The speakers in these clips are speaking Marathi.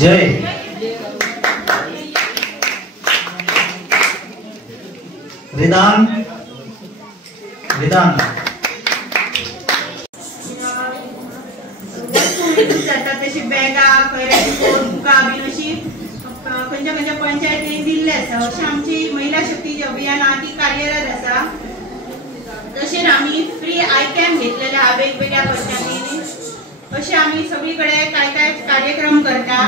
जय विधान विधान तशी बॅगा खंयची बुकां बीन अशी खंयच्या खंयच्या पंचायतीन दिल्ले आसा अशी आमची महिला शक्ती अभियान आहा ती कार्यरत आसा। तशेंच आमी फ्री आय कॅम्प घेतलेले आहा वेगवेगळ्या पंचायतींनी अशे आमी सगळीकडे काय काय कार्यक्रम करता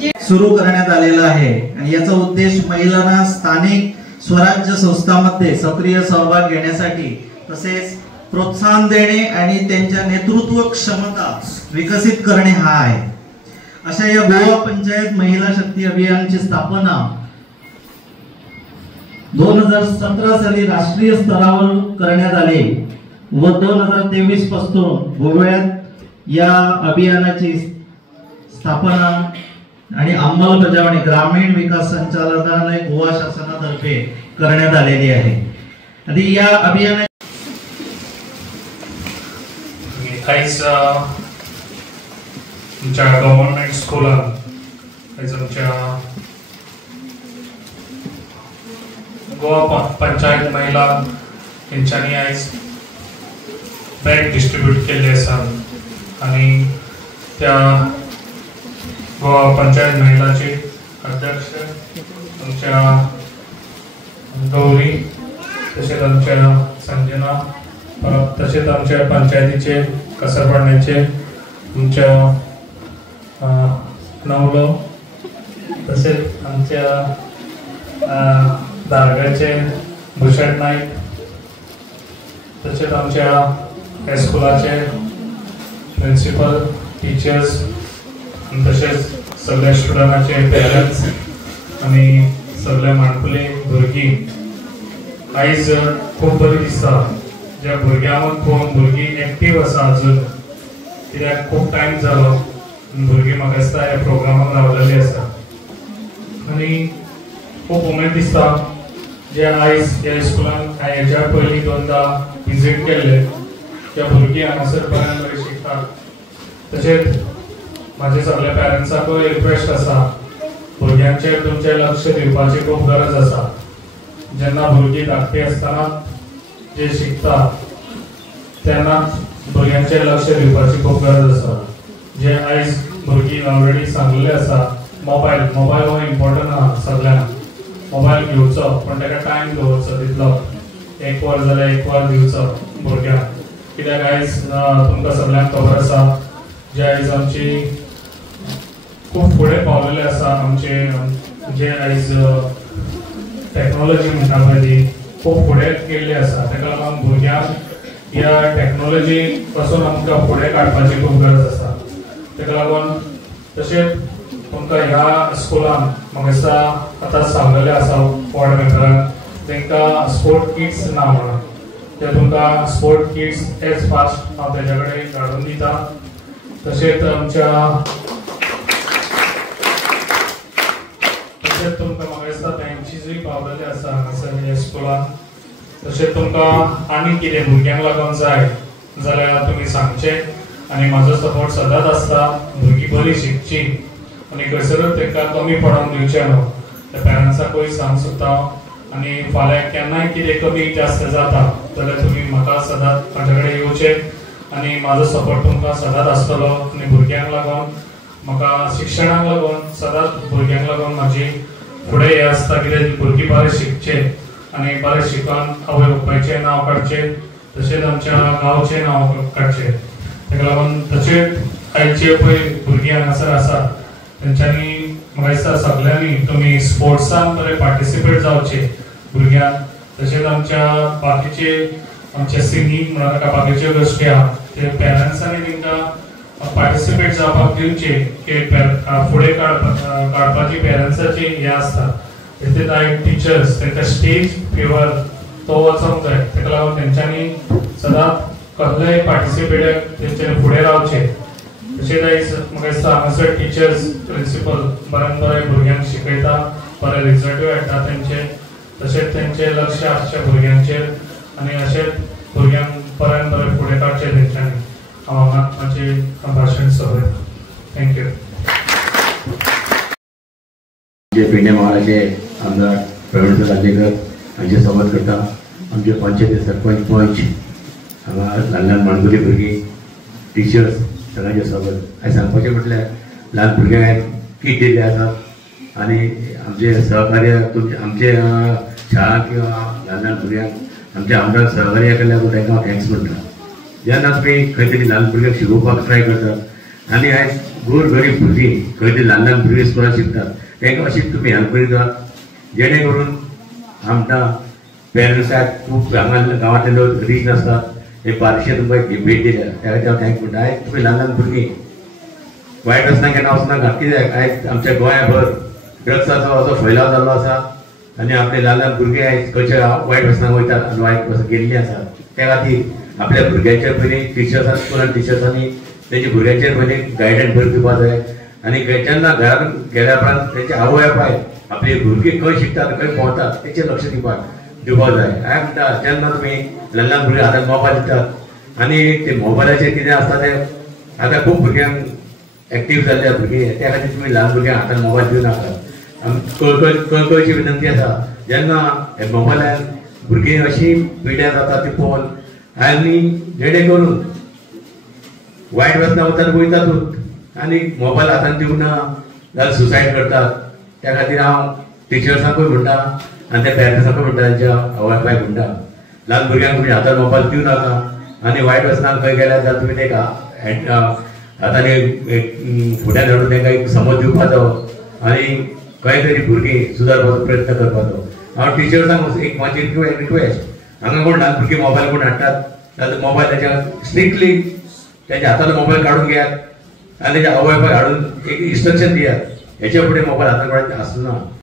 जे सुरू करण्यात आलेला आहे आणि याचा उद्देश महिलांना स्थानिक स्वराज्य संस्थांमध्ये सक्रिय सहभाग घेण्यासाठी तसेच प्रोत्साहन देणे आणि त्यांच्या नेतृत्व क्षमता विकसित करणे हा आहे। अशा या गोवा पंचायत महिला शक्ती अभियानाची स्थापना 2017 साली राष्ट्रीय स्तरावर करण्यात आली व 2023 पासून गोव्यात या अभियानाची स्थापना आणि अंमलबजावणी ग्रामीण विकास संचालनालय गोवा शासनातर्फे करण्यात आलेली आहे। आणि या अभियाना आयज आमच्या गव्हर्नमेंट स्कुलान आयज आमच्या गोवा पंचायत महिला हेंच्यांनी आयज बॅग डिस्ट्रीब्यूट केल्ले आसात आणि त्या गोवा पंचायत महिलाचे अध्यक्ष आमच्या गौरी तसेच आमच्या संजना तसेच आमच्या पंचायतीचे कसरवाडण्याचे आमच्या नवलो तसेच आमच्या दारगाचे भूषण नाईक तसेच आमच्या हायस्कुलाचे प्रिन्सिपल टीचर्स तसेच सगळ्या स्टुडंटाचे पेरेंट्स आणि सगळे माणकुले भुरगीं आयज खूब बरें दिसता ज्या भुरग्यांक पळोवन भुरगीं एक्टीव आसा अजून कित्याक खूब टायम जालो भुरगीं म्हाका दिसता ह्या प्रोग्रामाक रावलेली आसा आनी खूब उमेद दिसता जे आयज ह्या स्कुलान हेच्या पयलीं 2दा विजीट केल्ले त्या भुरगीं हांगासर बऱ्यान बरें शिकतात। तशेंच माझे सगळ्या पेरेंट्सांकूय रिक्वेस्ट आसा भुरग्यांचेर तुमचें लक्ष दिवपाची खूब गरज आसा। जेन्ना भुरगीं धाकटी आसतना जे शिकता तेन्ना भुरग्यांचेर लक्ष दिवपाची खूब गरज आसा। जे आयज भुरगीं ऑलरेडी सांगलेलें आसा मोबायल हो इम्पॉर्टंट आहा सगळ्यांक मोबायल घेवचो पण ताका टायम दवरचो तितलो 1 वर जाल्यार 1 वर दिवचो भुरग्यांक कित्याक आयज तुमकां सगळ्यांक खबर आसा जे आयज आमची खूब फुडें पावलेले आसा आमचे जे आयज टेक्नॉलॉजी म्हणटा पळय ती खूब फुडें गेल्ली आसा ताका लागून भुरग्यांक ह्या टेक्नॉलॉजी पासून आमकां फुडें काडपाची खूब गरज आसा ताका लागून तशेंच तुमकां ह्या स्कुलान म्हाका दिसता आतां सांगलेलें आसा वॉर्ड मेंबरान तांकां स्पोर्ट किट्स ना म्हणून ते तुमकां स्पोर्ट किट्स एज फास्ट हांव तेज्या कडेन धाडून दिता तशेंच तुमकां म्हाका दिसता बेंचीसूय पावलेले आसा हांगासर ह्या स्कुलान तशेंच तुमकां आनी कितें भुरग्यांक लागून जाय जाल्यार तुमी सांगचें आनी म्हाजो सपोर्ट सदांच आसता भुरगीं बरी शिकची आनी खंयसरूच तांकां कमी पडोवंक दिवचें न्हू त्या पेरंट्साकूय सांग सुद्दां आनी फाल्यां केन्नाय कितें कमी जास्त जाता जाल्यार तुमी म्हाका सदांच म्हाजे कडेन येवचें आनी म्हाजो सपोर्ट तुमकां सदांच आसतलो आनी भुरग्यांक लागून म्हाका शिक्षणाक लागून सदांच भुरग्यांक लागून म्हाजी फुडें हें आसता कित्याक भुरगीं बरें शिकचें आनी बरें शिकून आवय बापायचें नांव काडचें तशेंच आमच्या गांवचें नांव काडचें ताका लागून तशेंच आयचे पळय भुरगीं हांगासर आसा तेंच्यांनी म्हाका दिसता सगळ्यांनी तुमी स्पोर्ट्सान बरें पार्टिसिपेट जावचें भुरग्यांक तशेंच आमच्या बाकीचे आमचे सिंगींग म्हणून नाका बाकीच्यो गोश्टी आहा ते पेरंट्सांनी तांकां पार्टिसिपेट जावपाक दिवचे की फुडें काडपाची पेरंट्साची हें आसता तेचे आयक टिचर्स तांकां स्टेज फेवर तो वचोंक जाय ताका लागून तेंच्यांनी सदांच कसलेय पार्टिसिपेटाक तेंच्यांनी फुडें रावचें तशेंच आयज म्हाका दिसता हांगासर टिचर्स प्रिंसिपल बरें बरें भुरग्यांक शिकयता बरे रिजल्टूय हाडटा तेंचे तशेंच तेंचें लक्ष आसचें भुरग्यांचेर आनी अशेंच भुरग्यांक बरें बरें फुडें काडचें तेंच्यांनी हांव हांगा म्हाजें भाशण सोंपयता थँक्यू जे पेडणे महाराजे आमदार प्रवीण लांजेकर हांचे स्वागत करता आमचे पंचायती सरपंच पंच हांगा ल्हान ल्हान माणकुली भुरगीं टिचर्स सगळ्यांचे स्वागत आयज सांगपाचें म्हटल्यार ल्हान भुरग्यांक किट दिल्ले आसात आनी आमचे सहकार्य तुमचे आमचे शाळा किंवा ल्हान ल्हान भुरग्यांक आमचे आमदार सहकार्य केल्या लागून तांकां हांव थँक्स म्हणटा जेन्ना तुमी खंय तरी ल्हान भुरग्यांक शिकोवपाक ट्राय करतात आनी आयज गोर गरीब भुरगीं खंय तरी ल्हान ल्हान भुरगीं स्कुलांत शिकतात तांकां अशीच तुमी हेल्प करीतात जेणे करून आमकां पेरंट्साक खूब हांगा गांवांतले लोक रीच नासतात हे बारशे तुमकां भेट दिल्या त्या खातीर हांव थँक्स म्हणटा आयज तुमी ल्हान ल्हान भुरगीं वायट वचना केन्ना वचनाका कित्याक आयज आमच्या गोंयाभर ड्रग्साचो असो फैलाव जाल्लो आसा आनी आपले ल्हान ल्हान भुरगे आयज खंयच्या वायट वचनाक वयतात आनी वायट वचन गेल्लीं आसात त्या खातीर आपल्या भुरग्यांचेर पयलीं टिचर्सां स्कुलान टिचर्सांनी तेंच्या भुरग्यांचेर पयलीं गायडन्स बरें दिवपाक जाय आनी जेन्ना घरान गेल्या उपरांत तेंचे आवय बापाय आपली भुरगीं खंय शिकतात खंय भोंवतात तेचेर लक्ष दिवपाक जाय हांवें म्हणटा जेन्ना तुमी ल्हान ल्हान भुरगीं हातांत मोबायल दितात आनी ते मोबायलाचेर कितें आसता तें आतां खूब भुरग्यांक एक्टीव जाल्ल्या भुरगीं त्या खातीर तुमी ल्हान भुरग्यांक हातांत मोबायल दिवं नाका कळकळीची विनंती आसा जेन्ना हे मोबायलान भुरगीं अशी पिड्यार जाता ती पळोवन आनी जेणे करून वायट वचना वयतातूच आनी मोबायल हातांत दिवंक ना जाल्यार सुसायड करतात त्या खातीर हांव टिचर्सांकूय म्हणटा आनी त्या पेरंट्सांकूय म्हणटा तेंच्या आवय बापायक म्हणटा ल्हान भुरग्यांक तुमी हातांत मोबायल दिवं नाका आनी वायट वचनाक खंय गेल्यार जाल्यार तुमी ताका हातांनी फुड्यान हाडून तांकां एक समज दिवपाक जावो आनी खंय तरी भुरगीं सुदारपाचो प्रयत्न करपाचो हांव टिचर्सांक एक म्हाजी रिक्वेस्ट हांगा कोण ल्हान भुरगीं मोबायल कोण हाडटात जाल्यार मोबायल तेच्या स्ट्रिक्टली तेच्या हातांतलो मोबायल काडून घेयात आनी तेच्या आवय बापायक हाडून एक इन्स्ट्रक्शन दियात हेच्या फुडें मोबायल हातांत काडचे आसना